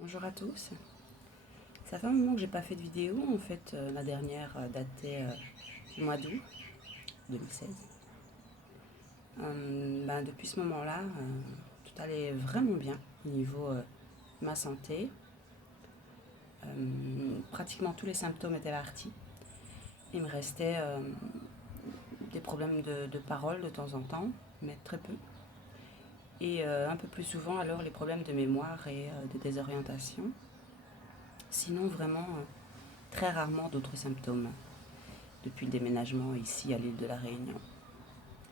Bonjour à tous. Ça fait un moment que j'ai pas fait de vidéo. En fait, la dernière datait du mois d'août 2016. Depuis ce moment-là, tout allait vraiment bien au niveau de ma santé. Pratiquement tous les symptômes étaient partis. Il me restait des problèmes de parole de temps en temps, mais très peu. Et un peu plus souvent alors les problèmes de mémoire et de désorientation. Sinon vraiment très rarement d'autres symptômes depuis le déménagement ici à l'île de la Réunion.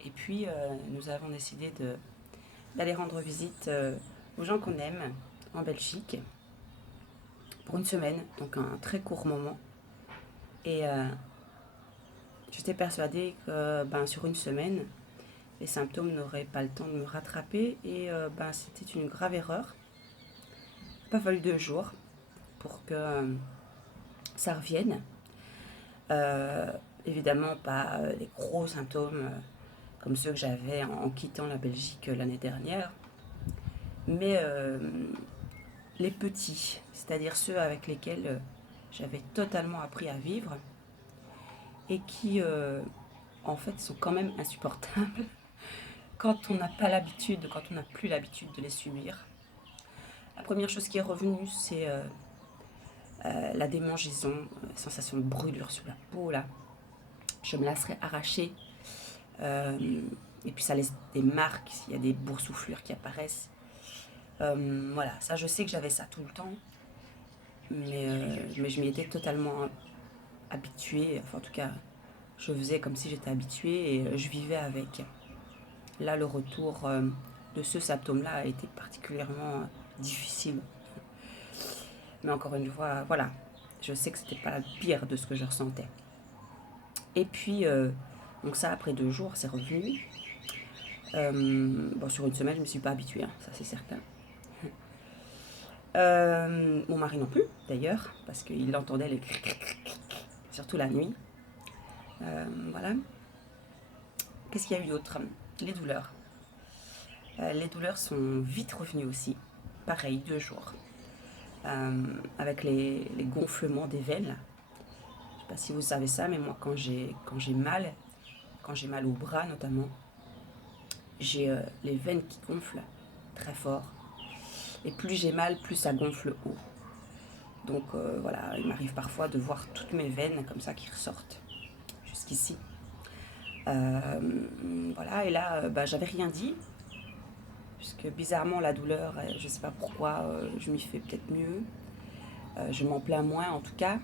Et puis, nous avons décidé d'aller rendre visite aux gens qu'on aime en Belgique pour une semaine, donc un très court moment. Et j'étais persuadée que sur une semaine, les symptômes n'auraient pas le temps de me rattraper et c'était une grave erreur. Il n'a pas fallu 2 jours pour que ça revienne. Euh, Évidemment, pas les gros symptômes comme ceux que j'avais en quittant la Belgique l'année dernière, mais les petits, c'est-à-dire ceux avec lesquels j'avais totalement appris à vivre et qui en fait sont quand même insupportables quand on n'a pas l'habitude, quand on n'a plus l'habitude de les subir. La première chose qui est revenue, c'est la démangeaison, sensation de brûlure sur la peau là. Je me la serais arrachée et puis ça laisse des marques, il y a des boursouflures qui apparaissent. Voilà, ça je sais que j'avais ça tout le temps, mais je m'y étais totalement habituée, enfin en tout cas je faisais comme si j'étais habituée et je vivais avec. Là le retour de ce symptôme-là a été particulièrement difficile. Mais encore une fois, voilà, je sais que c'était pas le pire de ce que je ressentais. Et puis, donc ça après 2 jours, c'est revenu. Bon, sur une semaine, je ne me suis pas habituée, hein, ça c'est certain. Mon mari non plus, d'ailleurs, parce qu'il entendait les surtout la nuit. Voilà. Qu'est-ce qu'il y a eu d'autre? Les douleurs. Les douleurs sont vite revenues aussi. Pareil, 2 jours. Avec les gonflements des veines. Je ne sais pas si vous savez ça, mais moi, quand j'ai mal au bras notamment, j'ai les veines qui gonflent très fort. Et plus j'ai mal, plus ça gonfle haut. Donc voilà, il m'arrive parfois de voir toutes mes veines comme ça qui ressortent jusqu'ici. Voilà, et là, j'avais rien dit, puisque bizarrement la douleur, je ne sais pas pourquoi, je m'y fais peut-être mieux. Je m'en plains moins en tout cas.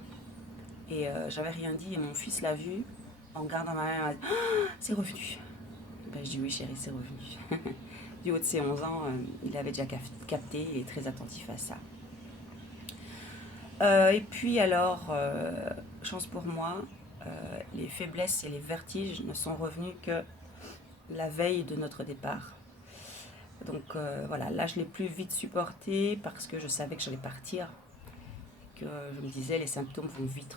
Et j'avais rien dit et mon fils l'a vu. En regardant ma main, il m'a dit «Ah, c'est revenu». Je dis oui chérie, c'est revenu. Du haut de ses 11 ans, il avait déjà capté et est très attentif à ça. Et puis alors, chance pour moi, les faiblesses et les vertiges ne sont revenus que la veille de notre départ. Donc voilà, là je l'ai plus vite supporté parce que je savais que j'allais partir, que je me disais les symptômes vont vite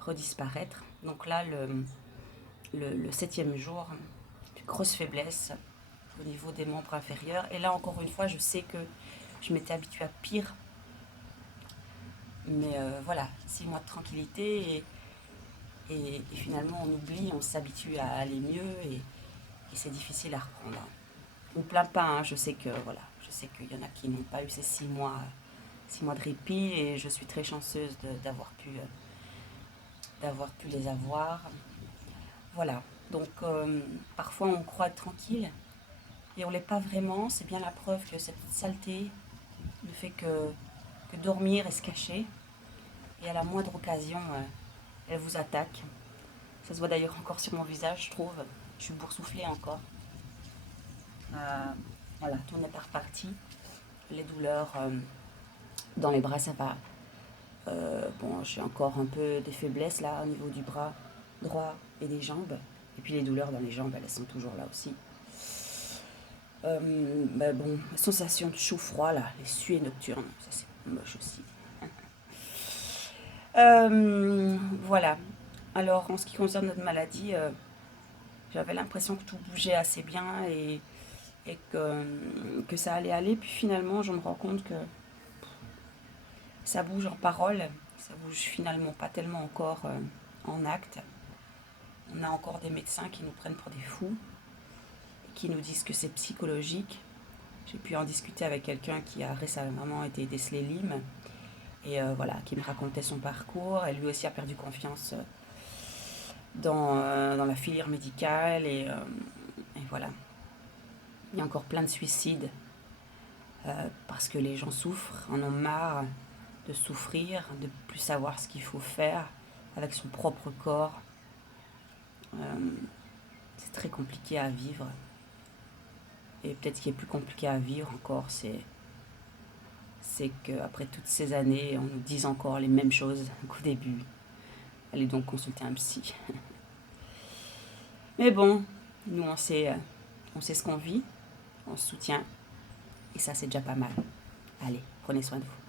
redisparaître. Donc là, le 7e jour, grosse faiblesse au niveau des membres inférieurs. Et là encore une fois, je sais que je m'étais habituée à pire. Mais voilà, 6 mois de tranquillité et finalement on oublie, on s'habitue à aller mieux et c'est difficile à reprendre. On ne me plaint pas, hein, je sais que voilà, je sais qu'il y en a qui n'ont pas eu ces 6 mois de répit et je suis très chanceuse d'avoir pu les avoir. Voilà, donc parfois on croit être tranquille et on l'est pas vraiment. C'est bien la preuve que cette saleté ne fait que dormir et se cacher. Et à la moindre occasion, elle vous attaque. Ça se voit d'ailleurs encore sur mon visage, je trouve. Je suis boursouflée encore. Euh, voilà, tout n'est pas reparti. Les douleurs dans les bras, ça va. Bon, j'ai encore un peu des faiblesses là au niveau du bras droit et des jambes. Et puis les douleurs dans les jambes, elles sont toujours là aussi. Bon, la sensation de chaud froid là, les suées nocturnes, ça c'est moche aussi. Voilà. Alors en ce qui concerne notre maladie, j'avais l'impression que tout bougeait assez bien et que ça allait aller. Puis finalement, je me rends compte que Ça bouge en parole, ça bouge finalement pas tellement encore en acte. On a encore des médecins qui nous prennent pour des fous, qui nous disent que c'est psychologique. J'ai pu en discuter avec quelqu'un qui a récemment été décelé Lyme et voilà, qui me racontait son parcours. Elle lui aussi a perdu confiance dans la filière médicale et voilà. Il y a encore plein de suicides parce que les gens souffrent, en ont marre de souffrir, de plus savoir ce qu'il faut faire avec son propre corps. Euh, c'est très compliqué à vivre. Et peut-être ce qui est plus compliqué à vivre encore, c'est qu'après toutes ces années, on nous dise encore les mêmes choses qu'au début. Allez donc consulter un psy. Mais bon, nous on sait ce qu'on vit, on se soutient, et ça c'est déjà pas mal. Allez, prenez soin de vous.